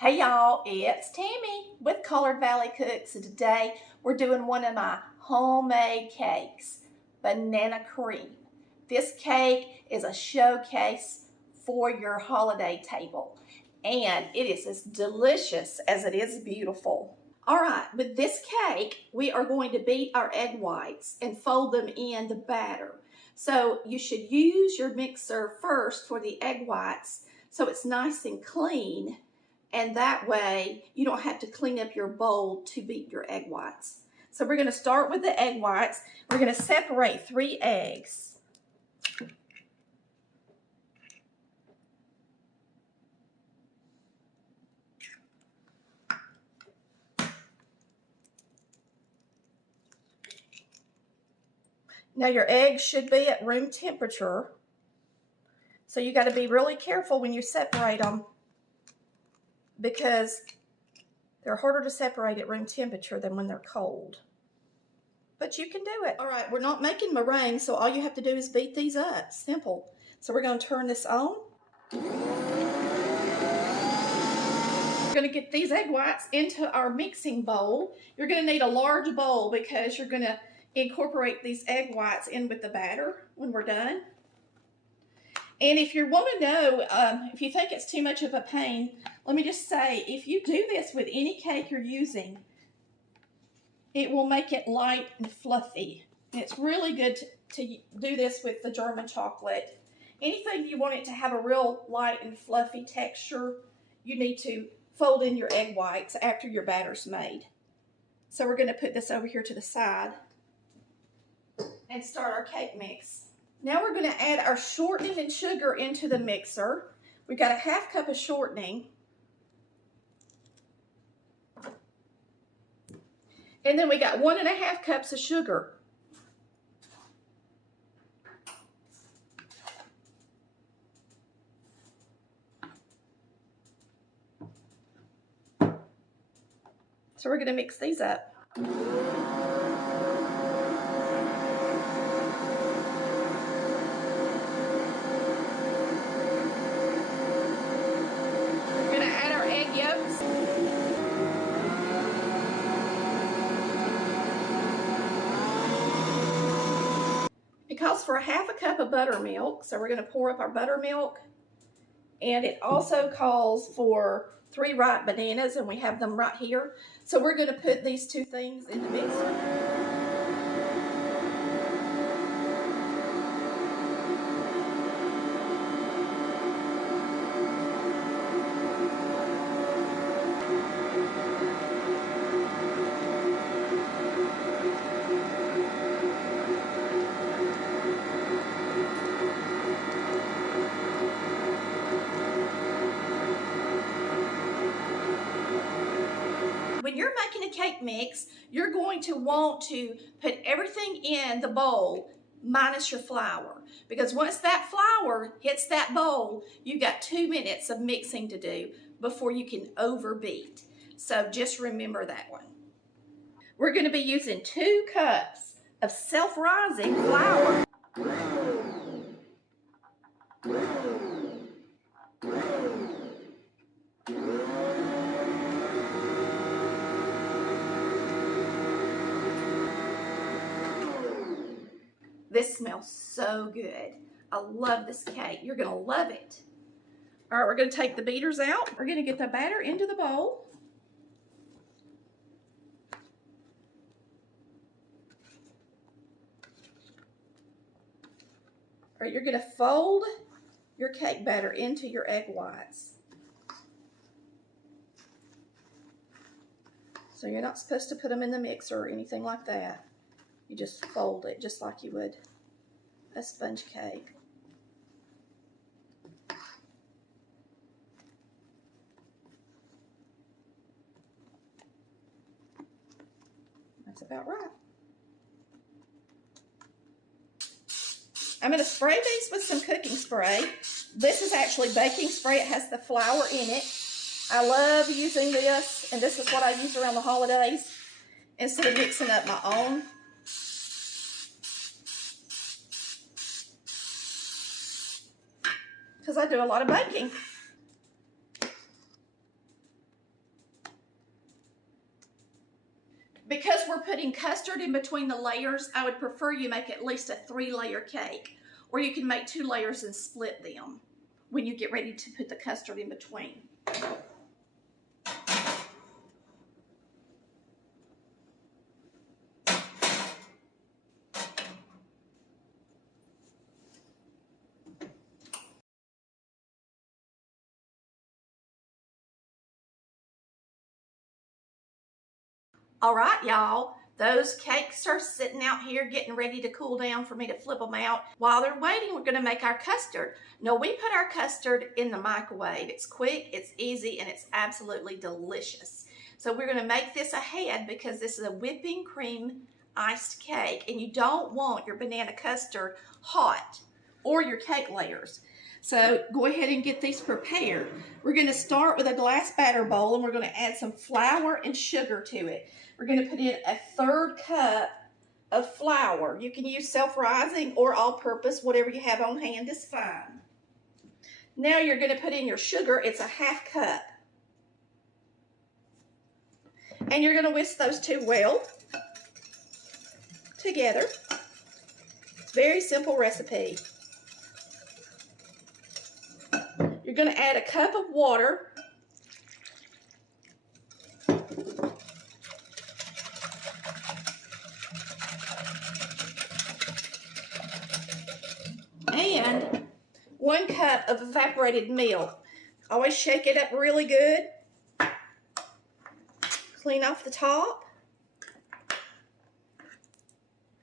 Hey y'all, it's Tammy with Colored Valley Cooks, and today we're doing one of my homemade cakes, banana cream. This cake is a showcase for your holiday table, and it is as delicious as it is beautiful. All right, with this cake, we are going to beat our egg whites and fold them in the batter. So you should use your mixer first for the egg whites so it's nice and clean, and that way you don't have to clean up your bowl to beat your egg whites. So we're going to start with the egg whites. We're going to separate 3 eggs. Now your eggs should be at room temperature, so you got to be really careful when you separate them, because they're harder to separate at room temperature than when they're cold. But you can do it. All right, we're not making meringue, so all you have to do is beat these up. Simple. So we're going to turn this on. We're going to get these egg whites into our mixing bowl. You're going to need a large bowl because you're going to incorporate these egg whites in with the batter when we're done. And if you want to know, if you think it's too much of a pain, let me just say, if you do this with any cake you're using, it will make it light and fluffy. And it's really good to do this with the German chocolate. Anything you want it to have a real light and fluffy texture, you need to fold in your egg whites after your batter's made. So we're going to put this over here to the side and start our cake mix. Now we're going to add our shortening and sugar into the mixer. We've got a 1/2 cup of shortening. And then we got 1 1/2 cups of sugar. So we're going to mix these up. It calls for a 1/2 cup of buttermilk, so we're going to pour up our buttermilk. And it also calls for 3 ripe bananas, and we have them right here. So we're going to put these 2 things in the mixer. When you're making a cake mix, you're going to want to put everything in the bowl minus your flour, because once that flour hits that bowl, you got 2 minutes of mixing to do before you can overbeat. So just remember that one. We're going to be using 2 cups of self-rising flour. This smells so good. I love this cake. You're going to love it. All right, we're going to take the beaters out. We're going to get the batter into the bowl. All right, you're going to fold your cake batter into your egg whites. So you're not supposed to put them in the mixer or anything like that. You just fold it just like you would a sponge cake. That's about right. I'm going to spray these with some cooking spray. This is actually baking spray. It has the flour in it. I love using this, and this is what I use around the holidays instead of mixing up my own. Because I do a lot of baking. Because we're putting custard in between the layers, I would prefer you make at least a 3-layer cake, or you can make 2 layers and split them when you get ready to put the custard in between. All right, y'all, those cakes are sitting out here getting ready to cool down for me to flip them out. While they're waiting, we're gonna make our custard. Now, we put our custard in the microwave. It's quick, it's easy, and it's absolutely delicious. So we're gonna make this ahead because this is a whipping cream iced cake, and you don't want your banana custard hot or your cake layers. So go ahead and get these prepared. We're gonna start with a glass batter bowl, and we're gonna add some flour and sugar to it. We're going to put in a 1/3 cup of flour. You can use self-rising or all-purpose, whatever you have on hand is fine. Now you're going to put in your sugar. It's a 1/2 cup. And you're going to whisk those two well together. Very simple recipe. You're going to add a cup of water. And 1 cup of evaporated milk. Always shake it up really good. Clean off the top.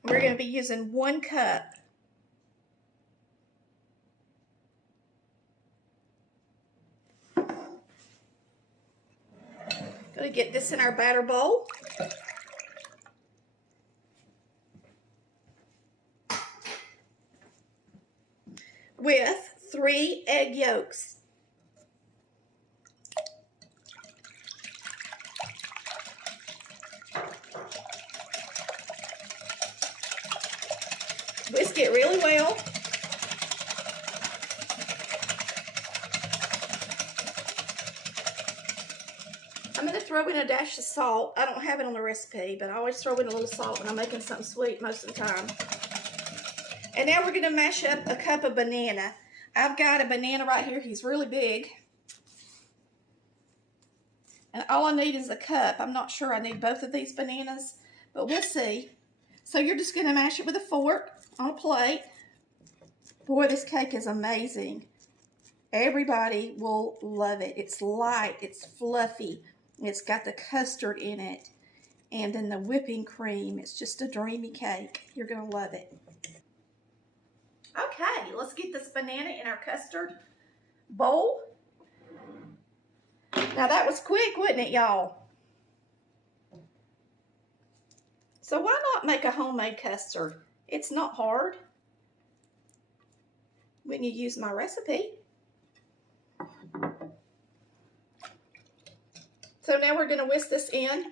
We're going to be using 1 cup. Going to get this in our batter bowl. With 3 egg yolks. Whisk it really well. I'm going to throw in a dash of salt. I don't have it on the recipe, but I always throw in a little salt when I'm making something sweet most of the time. And now we're going to mash up a cup of banana. I've got a banana right here. He's really big. And all I need is a cup. I'm not sure I need both of these bananas, but we'll see. So you're just going to mash it with a fork on a plate. Boy, this cake is amazing. Everybody will love it. It's light, it's fluffy, it's got the custard in it, and then the whipping cream. It's just a dreamy cake. You're going to love it. Okay, let's get this banana in our custard bowl. Now that was quick, wasn't it, y'all? So why not make a homemade custard? It's not hard when you use my recipe. So now we're going to whisk this in.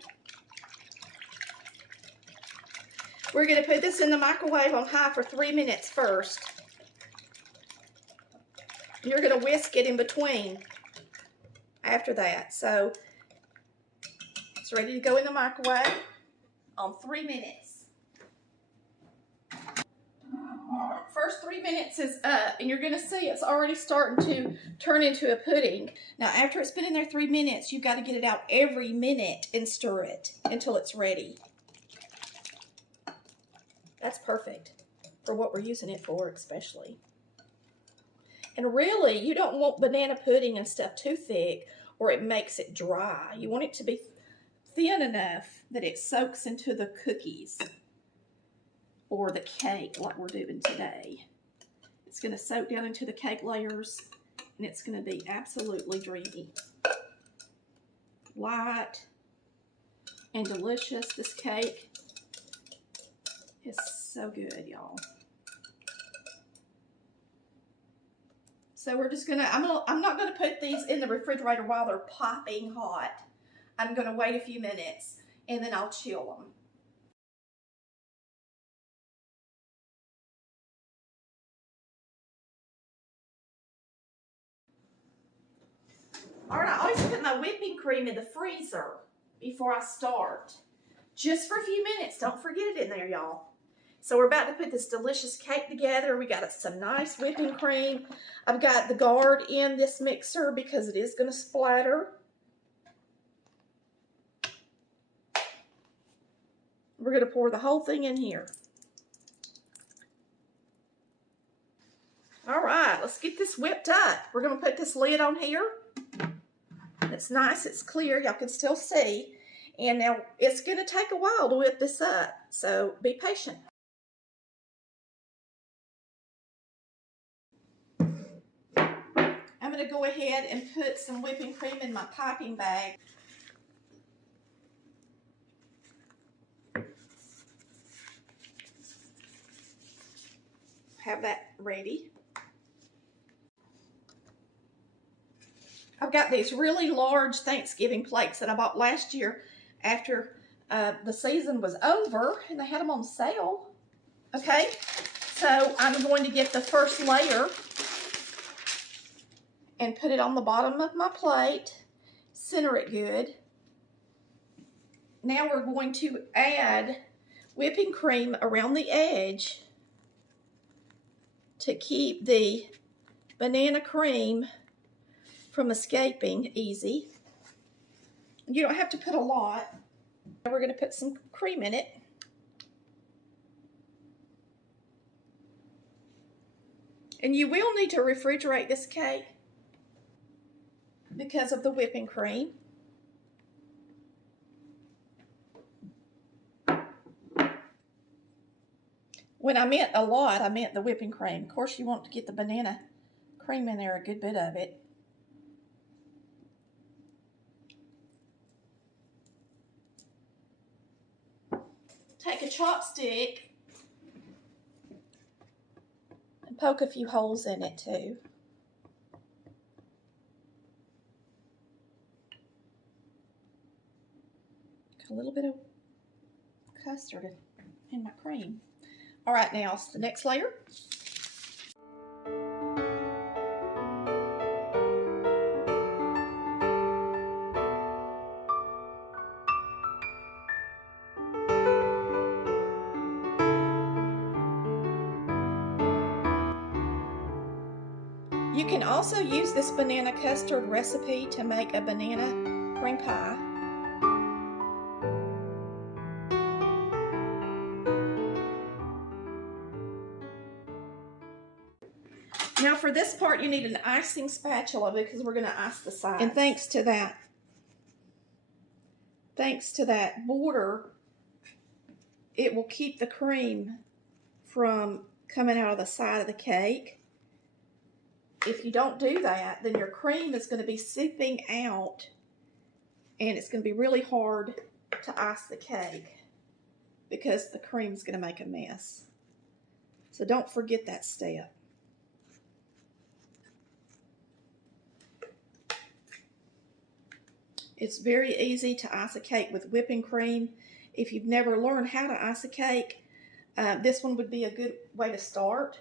We're going to put this in the microwave on high for 3 minutes first. You're going to whisk it in between after that. So it's ready to go in the microwave on 3 minutes. First 3 minutes is up, and you're going to see it's already starting to turn into a pudding. Now, after it's been in there 3 minutes, you've got to get it out every minute and stir it until it's ready. That's perfect for what we're using it for, especially. And really, you don't want banana pudding and stuff too thick, or it makes it dry. You want it to be thin enough that it soaks into the cookies or the cake like we're doing today. It's going to soak down into the cake layers, and it's going to be absolutely dreamy. Light and delicious. This cake is so good, y'all. So we're just gonna, I'm not gonna put these in the refrigerator while they're popping hot. I'm gonna wait a few minutes and then I'll chill them. All right, I always put my whipping cream in the freezer before I start. just for a few minutes. Don't forget it in there, y'all. So we're about to put this delicious cake together. We got some nice whipping cream. I've got the guard in this mixer because it is going to splatter. We're going to pour the whole thing in here. All right, let's get this whipped up. We're going to put this lid on here. It's nice, it's clear, y'all can still see. And now it's going to take a while to whip this up, so be patient. I'm going to go ahead and put some whipping cream in my piping bag. Have that ready. I've got these really large Thanksgiving plates that I bought last year after the season was over, and they had them on sale. Okay, so I'm going to get the first layer and put it on the bottom of my plate, center it good. Now we're going to add whipping cream around the edge to keep the banana cream from escaping easy. You don't have to put a lot. We're going to put some cream in it. And you will need to refrigerate this cake because of the whipping cream. When I meant a lot, I meant the whipping cream. Of course, you want to get the banana cream in there, a good bit of it. Take a chopstick and poke a few holes in it too. A little bit of custard in my cream. All right, now the next layer. You can also use this banana custard recipe to make a banana cream pie. Now for this part, you need an icing spatula because we're going to ice the sides. And thanks to that border, it will keep the cream from coming out of the side of the cake. If you don't do that, then your cream is going to be seeping out and it's going to be really hard to ice the cake because the cream is going to make a mess. So don't forget that step. It's very easy to ice a cake with whipping cream. If you've never learned how to ice a cake, this one would be a good way to start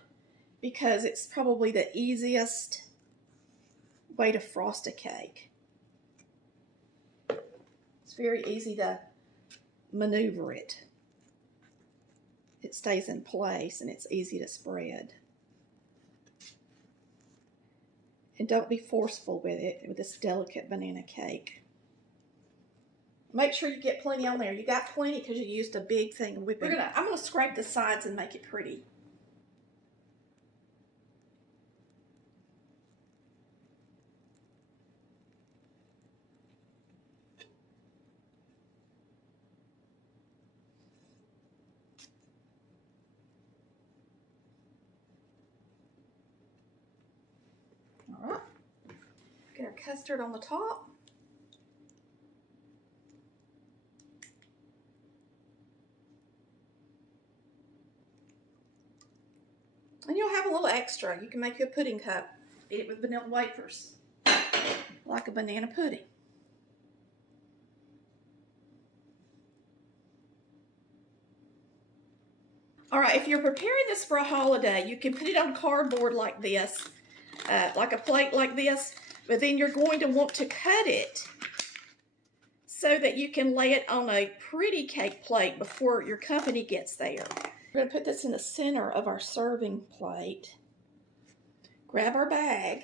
because it's probably the easiest way to frost a cake. It's very easy to maneuver it. It stays in place and it's easy to spread. And don't be forceful with it with this delicate banana cake. Make sure you get plenty on there. You got plenty because you used a big thing of whipping. I'm gonna scrape the sides and make it pretty. All right. Get our custard on the top. And you'll have a little extra. You can make you a pudding cup. Eat it with vanilla wafers, like a banana pudding. All right, if you're preparing this for a holiday, you can put it on cardboard like this, like a plate like this, but then you're going to want to cut it so that you can lay it on a pretty cake plate before your company gets there. We're going to put this in the center of our serving plate. Grab our bag.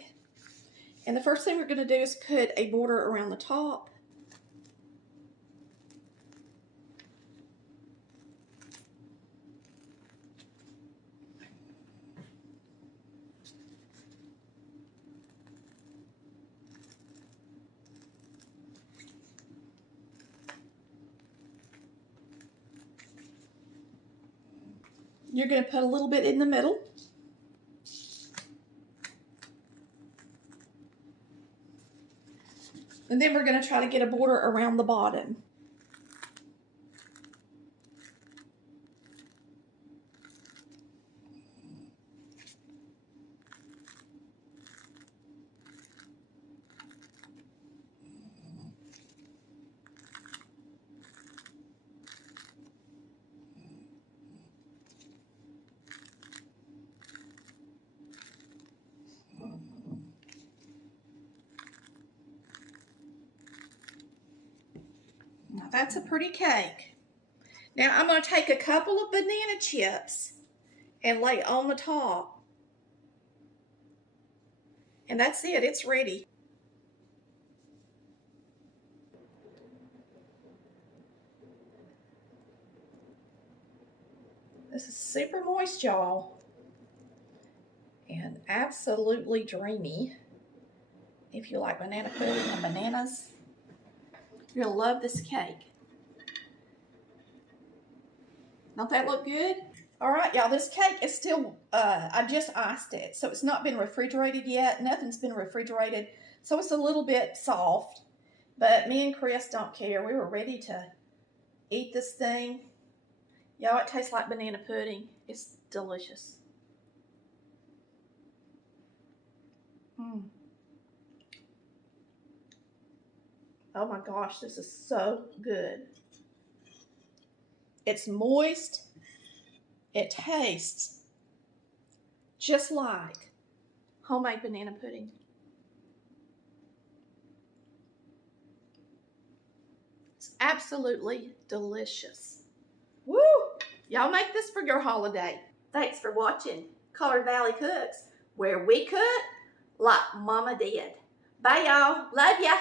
And the first thing we're going to do is put a border around the top. You're going to put a little bit in the middle. And then we're going to try to get a border around the bottom. Now that's a pretty cake. Now I'm going to take a couple of banana chips and lay on the top. And that's it, it's ready. This is super moist, y'all, and absolutely dreamy. If you like banana pudding and bananas, you're gonna love this cake. Don't that look good? All right, y'all, this cake is still, I just iced it, so it's not been refrigerated yet. Nothing's been refrigerated, so it's a little bit soft, but me and Chris don't care. We were ready to eat this thing. Y'all, it tastes like banana pudding. It's delicious. Oh my gosh, this is so good. It's moist. It tastes just like homemade banana pudding. It's absolutely delicious. Woo! Y'all make this for your holiday. Thanks for watching Colored Valley Cooks, where we cook like Mama did. Bye, y'all. Love ya.